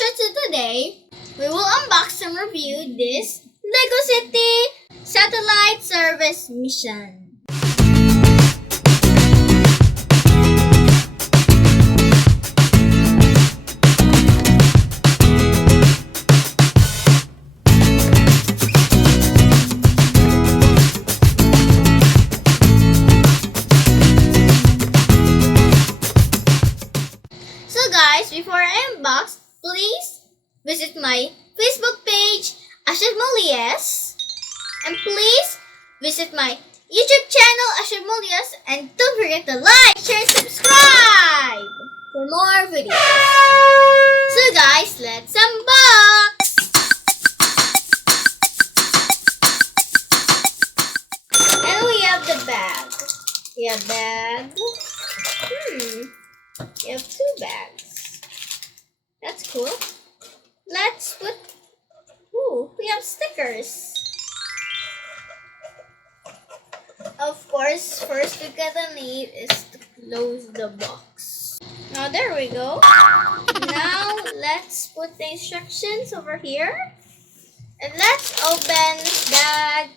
So today, we will unbox and review this Lego City Satellite Service Mission. Before I unbox, please visit my Facebook page, Astrid Mulles, and please visit my YouTube channel, Astrid Mulles, and don't forget to like, share, and subscribe for more videos. So guys, let's unbox! And we have the bag. We have bag. We have two bags. That's cool. Let's put... Ooh, we have stickers. Of course, first we're gonna need is to close the box. Now there we go. Now let's put the instructions over here. And let's open the bag.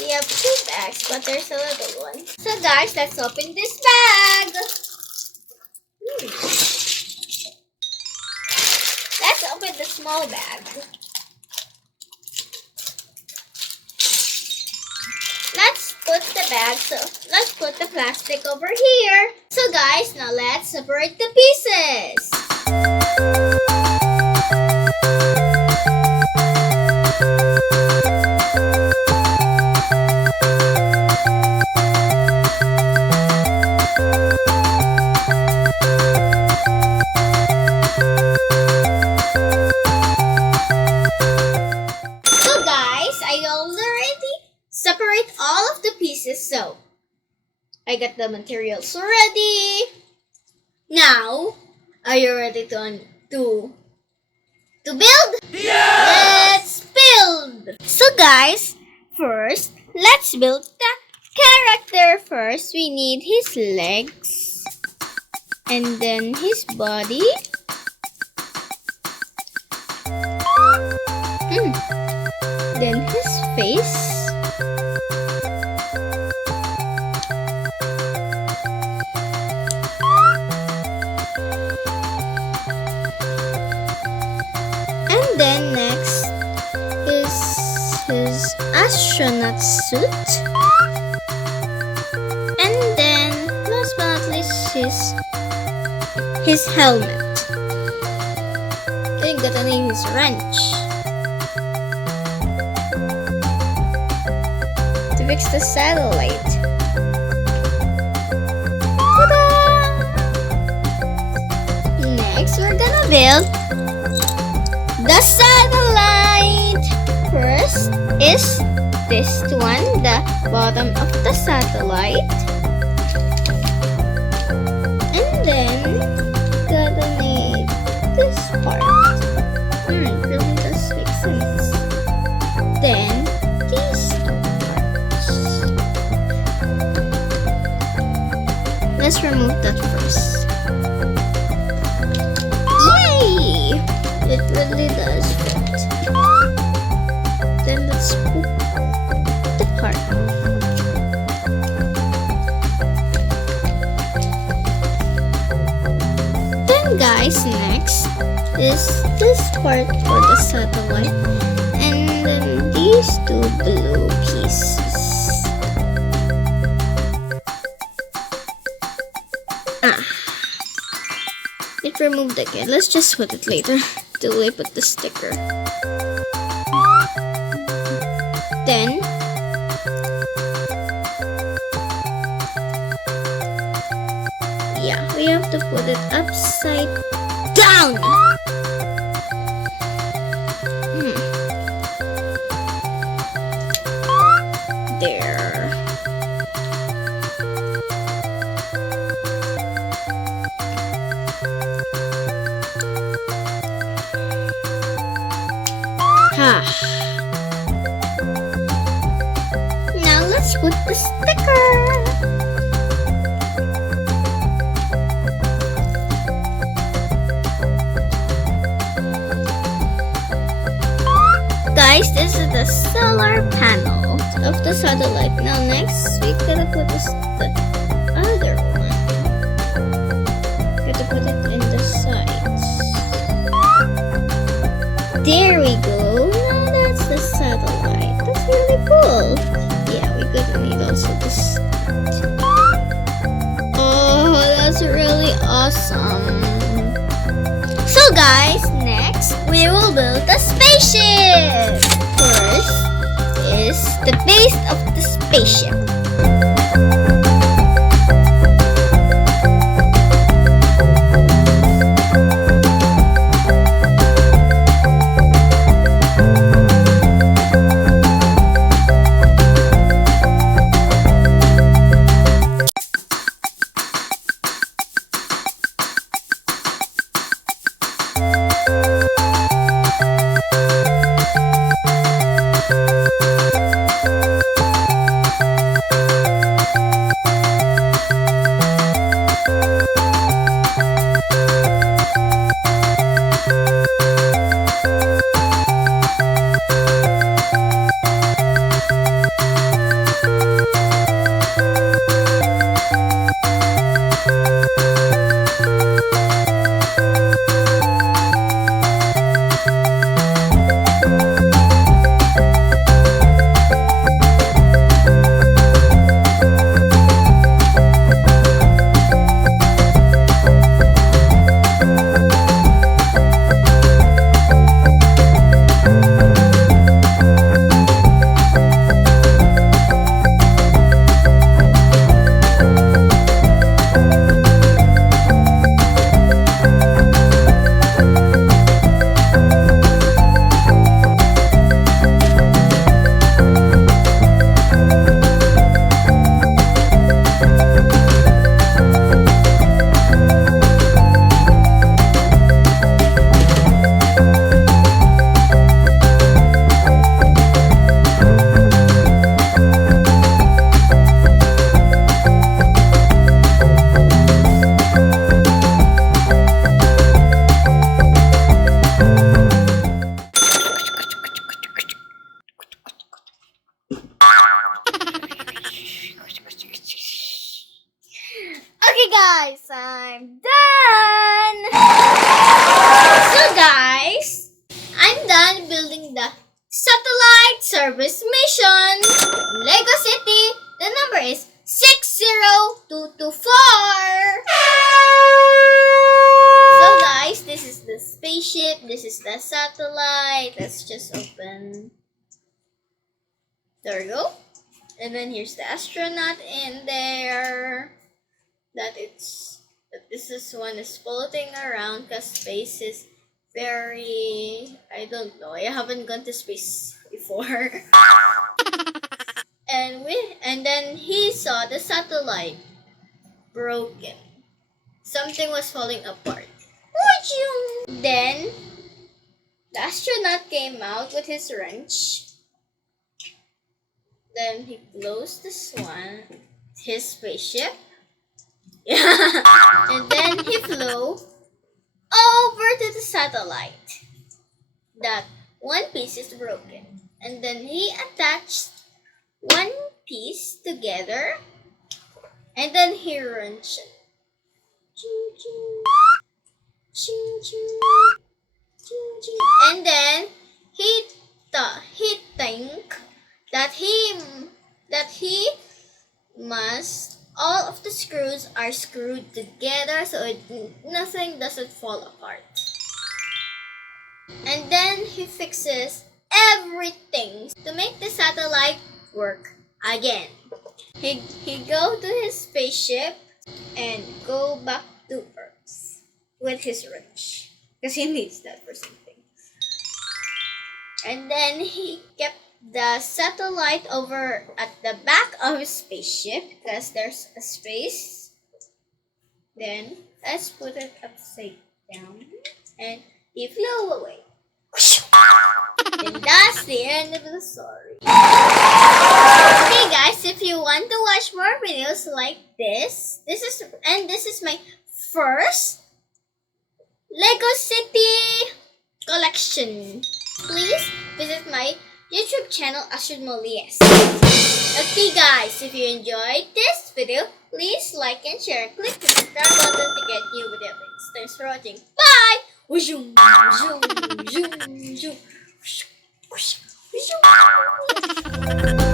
We have two bags, but there's a little one. So guys, let's open this bag. Let's open the small bag. Let's put the bag, so let's put the plastic over here. So guys, now let's separate the pieces. Separate all of the pieces, so I got the materials ready. Now, are you ready to build? Yes! Let's build! So guys, first, let's build the character. First, we need his legs, and then his body, then his face, then next is his astronaut suit, and then last but not least his helmet. Then gotta name his wrench to fix the satellite. Ta-da! Next, we're gonna build the satellite. First is this one, the bottom of the satellite. And then gotta need this part. Really does make sense. Then these parts. Let's remove that first. It really does fit. Then let's put the part. Then guys, next is this part for the satellite, and then these two blue pieces. It removed again. Let's just put it later. Till we put the sticker. Then we have to put it upside down. There. Now let's put the sticker. guys, this is the solar panel of the satellite. Now next, we gotta put the other one. Gotta put it in the sides. There we go. Now that's the satellite. That's really cool. Yeah, we gonna need also this. Oh, that's really awesome. So guys, next we will build a spaceship. First is the base of the spaceship. Okay guys, I'm done! So guys, I'm done building the satellite service mission. Lego City, the number is 60224. So guys, this is the spaceship, this is the satellite. Let's just open. There we go. And then here's the astronaut in there. That this is one is floating around because space is very, I don't know, I haven't gone to space before. and then he saw the satellite broken. Something was falling apart. Then the astronaut came out with his wrench. Then he closed this one, his spaceship. And then he flew over to the satellite. That one piece is broken. And then he attached one piece together. And then he wrenched it. Ching, ching. Ching, ching. Ching, ching. And then he think that he must, all of the screws are screwed together so nothing doesn't fall apart. And then he fixes everything to make the satellite work again. He go to his spaceship and go back to Earth with his wrench because he needs that for something. And then he kept the satellite over at the back of his spaceship because there's a space. Then let's put it upside down and he flew away. And that's the end of the story. Okay guys, if you want to watch more videos like this is my first Lego City collection. Please visit my YouTube channel, Astrid Mulles. Okay guys, if you enjoyed this video, please like and share and click the subscribe button to get new video updates. Thanks for watching. Bye! Zoom, zoom, zoom, zoom.